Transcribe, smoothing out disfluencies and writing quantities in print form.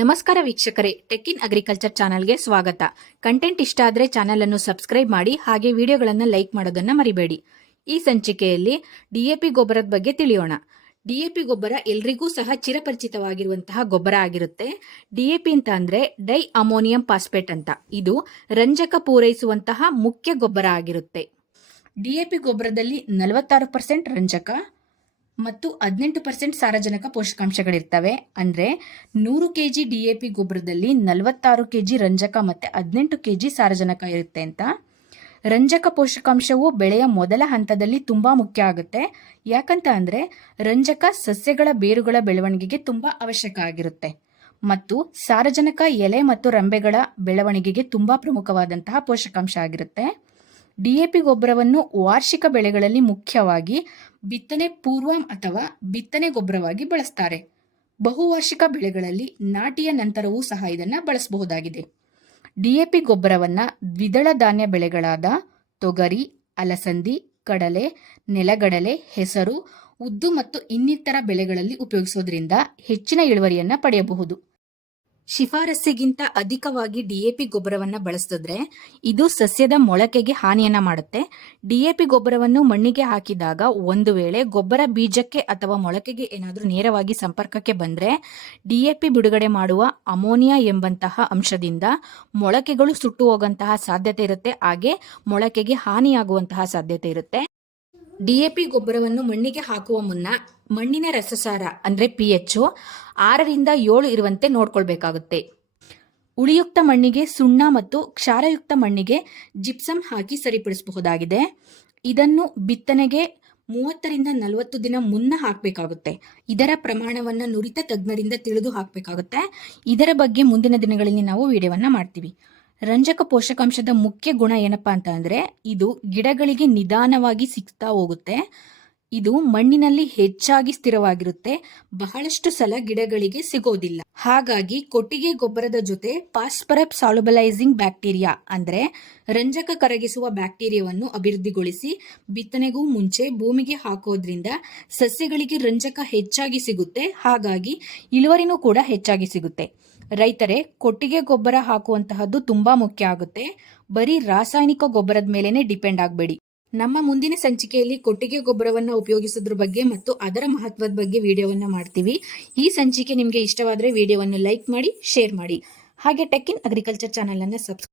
ನಮಸ್ಕಾರ ವೀಕ್ಷಕರೇ, tech in agriculture ಚಾನಲ್ಗೆ ಸ್ವಾಗತ. ಕಂಟೆಂಟ್ ಇಷ್ಟ ಆದರೆ ಚಾನಲ್ ಅನ್ನು ಸಬ್ಸ್ಕ್ರೈಬ್ ಮಾಡಿ, ಹಾಗೆ ವಿಡಿಯೋಗಳನ್ನು ಲೈಕ್ ಮಾಡೋದನ್ನ ಮರಿಬೇಡಿ. ಈ ಸಂಚಿಕೆಯಲ್ಲಿ ಡಿಎಪಿ ಗೊಬ್ಬರದ ಬಗ್ಗೆ ತಿಳಿಯೋಣ. ಡಿಎಪಿ ಗೊಬ್ಬರ ಎಲ್ರಿಗೂ ಸಹ ಚಿರಪರಿಚಿತವಾಗಿರುವಂತಹ ಗೊಬ್ಬರ ಆಗಿರುತ್ತೆ. ಡಿಎಪಿ ಅಂತ ಅಂದ್ರೆ ಡೈ ಅಮೋನಿಯಂ ಫಾಸ್ಫೇಟ್ ಅಂತ. ಇದು ರಂಜಕ ಪೂರೈಸುವಂತಹ ಮುಖ್ಯ ಗೊಬ್ಬರ ಆಗಿರುತ್ತೆ. ಡಿಎಪಿ ಗೊಬ್ಬರದಲ್ಲಿ 46% ರಂಜಕ ಮತ್ತು 18% ಸಾರಜನಕ ಪೋಷಕಾಂಶಗಳಿರ್ತವೆ. ಅಂದರೆ 100 kg ಡಿಎಪಿ ಗೊಬ್ಬರದಲ್ಲಿ 46 kg ರಂಜಕ ಮತ್ತು 18 kg ಸಾರಜನಕ ಇರುತ್ತೆ ಅಂತ. ರಂಜಕ ಪೋಷಕಾಂಶವು ಬೆಳೆಯ ಮೊದಲ ಹಂತದಲ್ಲಿ ತುಂಬ ಮುಖ್ಯ ಆಗುತ್ತೆ. ಯಾಕಂತ ಅಂದರೆ ರಂಜಕ ಸಸ್ಯಗಳ ಬೇರುಗಳ ಬೆಳವಣಿಗೆಗೆ ತುಂಬ ಅವಶ್ಯಕ ಆಗಿರುತ್ತೆ ಮತ್ತು ಸಾರಜನಕ ಎಲೆ ಮತ್ತು ರೆಂಬೆಗಳ ಬೆಳವಣಿಗೆಗೆ ತುಂಬ ಪ್ರಮುಖವಾದಂತಹ ಪೋಷಕಾಂಶ ಆಗಿರುತ್ತೆ. ಡಿಎಪಿ ಗೊಬ್ಬರವನ್ನು ವಾರ್ಷಿಕ ಬೆಳೆಗಳಲ್ಲಿ ಮುಖ್ಯವಾಗಿ ಬಿತ್ತನೆ ಪೂರ್ವ ಅಥವಾ ಬಿತ್ತನೆ ಗೊಬ್ಬರವಾಗಿ ಬಳಸ್ತಾರೆ. ಬಹುವಾರ್ಷಿಕ ಬೆಳೆಗಳಲ್ಲಿ ನಾಟಿಯ ನಂತರವೂ ಸಹ ಇದನ್ನು ಬಳಸಬಹುದಾಗಿದೆ. ಡಿಎಪಿ ಗೊಬ್ಬರವನ್ನು ದ್ವಿದಳ ಧಾನ್ಯ ಬೆಳೆಗಳಾದ ತೊಗರಿ, ಅಲಸಂದಿ, ಕಡಲೆ, ನೆಲಗಡಲೆ, ಹೆಸರು, ಉದ್ದು ಮತ್ತು ಇನ್ನಿತರ ಬೆಳೆಗಳಲ್ಲಿ ಉಪಯೋಗಿಸೋದ್ರಿಂದ ಹೆಚ್ಚಿನ ಇಳುವರಿಯನ್ನು ಪಡೆಯಬಹುದು. ಶಿಫಾರಸ್ಸಿಗಿಂತ ಅಧಿಕವಾಗಿ ಡಿಎಪಿ ಗೊಬ್ಬರವನ್ನು ಬಳಸಿದ್ರೆ ಇದು ಸಸ್ಯದ ಮೊಳಕೆಗೆ ಹಾನಿಯನ್ನ ಮಾಡುತ್ತೆ. ಡಿಎಪಿ ಗೊಬ್ಬರವನ್ನು ಮಣ್ಣಿಗೆ ಹಾಕಿದಾಗ ಒಂದು ವೇಳೆ ಗೊಬ್ಬರ ಬೀಜಕ್ಕೆ ಅಥವಾ ಮೊಳಕೆಗೆ ಏನಾದರೂ ನೇರವಾಗಿ ಸಂಪರ್ಕಕ್ಕೆ ಬಂದರೆ ಡಿಎಪಿ ಬಿಡುಗಡೆ ಮಾಡುವ ಅಮೋನಿಯಾ ಎಂಬಂತಹ ಅಂಶದಿಂದ ಮೊಳಕೆಗಳು ಸುಟ್ಟು ಹೋಗುವಂತಹ ಸಾಧ್ಯತೆ ಇರುತ್ತೆ. ಹಾಗೆ ಮೊಳಕೆಗೆ ಹಾನಿಯಾಗುವಂತಹ ಸಾಧ್ಯತೆ ಇರುತ್ತೆ. ಡಿಎಪಿ ಗೊಬ್ಬರವನ್ನು ಮಣ್ಣಿಗೆ ಹಾಕುವ ಮುನ್ನ ಮಣ್ಣಿನ ರಸಸಾರ ಅಂದರೆ pH 6ರಿಂದ 7 ಇರುವಂತೆ ನೋಡ್ಕೊಳ್ಬೇಕಾಗುತ್ತೆ. ಉಳಿಯುಕ್ತ ಮಣ್ಣಿಗೆ ಸುಣ್ಣ ಮತ್ತು ಕ್ಷಾರಯುಕ್ತ ಮಣ್ಣಿಗೆ ಜಿಪ್ಸಮ್ ಹಾಕಿ ಸರಿಪಡಿಸಬಹುದಾಗಿದೆ. ಇದನ್ನು ಬಿತ್ತನೆಗೆ 30ರಿಂದ 40 ದಿನ ಮುನ್ನ ಹಾಕಬೇಕಾಗುತ್ತೆ. ಇದರ ಪ್ರಮಾಣವನ್ನು ನುರಿತ ತಜ್ಞರಿಂದ ತಿಳಿದು ಹಾಕಬೇಕಾಗುತ್ತೆ. ಇದರ ಬಗ್ಗೆ ಮುಂದಿನ ದಿನಗಳಲ್ಲಿ ನಾವು ವಿಡಿಯೋವನ್ನು ಮಾಡ್ತೀವಿ. ರಂಜಕ ಪೋಷಕಾಂಶದ ಮುಖ್ಯ ಗುಣ ಏನಪ್ಪಾ ಅಂತ ಅಂದ್ರೆ ಇದು ಗಿಡಗಳಿಗೆ ನಿಧಾನವಾಗಿ ಸಿಗ್ತಾ ಹೋಗುತ್ತೆ. ಇದು ಮಣ್ಣಿನಲ್ಲಿ ಹೆಚ್ಚಾಗಿ ಸ್ಥಿರವಾಗಿರುತ್ತೆ. ಬಹಳಷ್ಟು ಸಲ ಗಿಡಗಳಿಗೆ ಸಿಗೋದಿಲ್ಲ. ಹಾಗಾಗಿ ಕೊಟ್ಟಿಗೆ ಗೊಬ್ಬರದ ಜೊತೆ ಫಾಸ್ಫರಸ್ ಸಾಲ್ಯುಬಲೈಸಿಂಗ್ ಬ್ಯಾಕ್ಟೀರಿಯಾ ಅಂದ್ರೆ ರಂಜಕ ಕರಗಿಸುವ ಬ್ಯಾಕ್ಟೀರಿಯಾವನ್ನು ಅಭಿವೃದ್ಧಿಗೊಳಿಸಿ ಬಿತ್ತನೆಗೂ ಮುಂಚೆ ಭೂಮಿಗೆ ಹಾಕೋದ್ರಿಂದ ಸಸ್ಯಗಳಿಗೆ ರಂಜಕ ಹೆಚ್ಚಾಗಿ ಸಿಗುತ್ತೆ. ಹಾಗಾಗಿ ಇಳುವರಿನೂ ಕೂಡ ಹೆಚ್ಚಾಗಿ ಸಿಗುತ್ತೆ. ರೈತರೇ ಕೊಟ್ಟಿಗೆ ಗೊಬ್ಬರ ಹಾಕುವಂತಹದ್ದು ತುಂಬಾ ಮುಖ್ಯ ಆಗುತ್ತೆ. ಬರೀ ರಾಸಾಯನಿಕ ಗೊಬ್ಬರದ ಮೇಲೇನೆ ಡಿಪೆಂಡ್ ಆಗಬೇಡಿ. ನಮ್ಮ ಮುಂದಿನ ಸಂಚಿಕೆಯಲ್ಲಿ ಕೊಟ್ಟಿಗೆ ಗೊಬ್ಬರವನ್ನು ಉಪಯೋಗಿಸೋದ್ರ ಬಗ್ಗೆ ಮತ್ತು ಅದರ ಮಹತ್ವದ ಬಗ್ಗೆ ವಿಡಿಯೋವನ್ನು ಮಾಡ್ತೀವಿ. ಈ ಸಂಚಿಕೆ ನಿಮಗೆ ಇಷ್ಟವಾದರೆ ವಿಡಿಯೋವನ್ನು ಲೈಕ್ ಮಾಡಿ, ಶೇರ್ ಮಾಡಿ. ಹಾಗೆ ಟೆಕ್ ಇನ್ ಅಗ್ರಿಕಲ್ಚರ್ ಚಾನಲ್ ಅನ್ನು ಸಬ್ಸ್ಕ್ರೈಬ್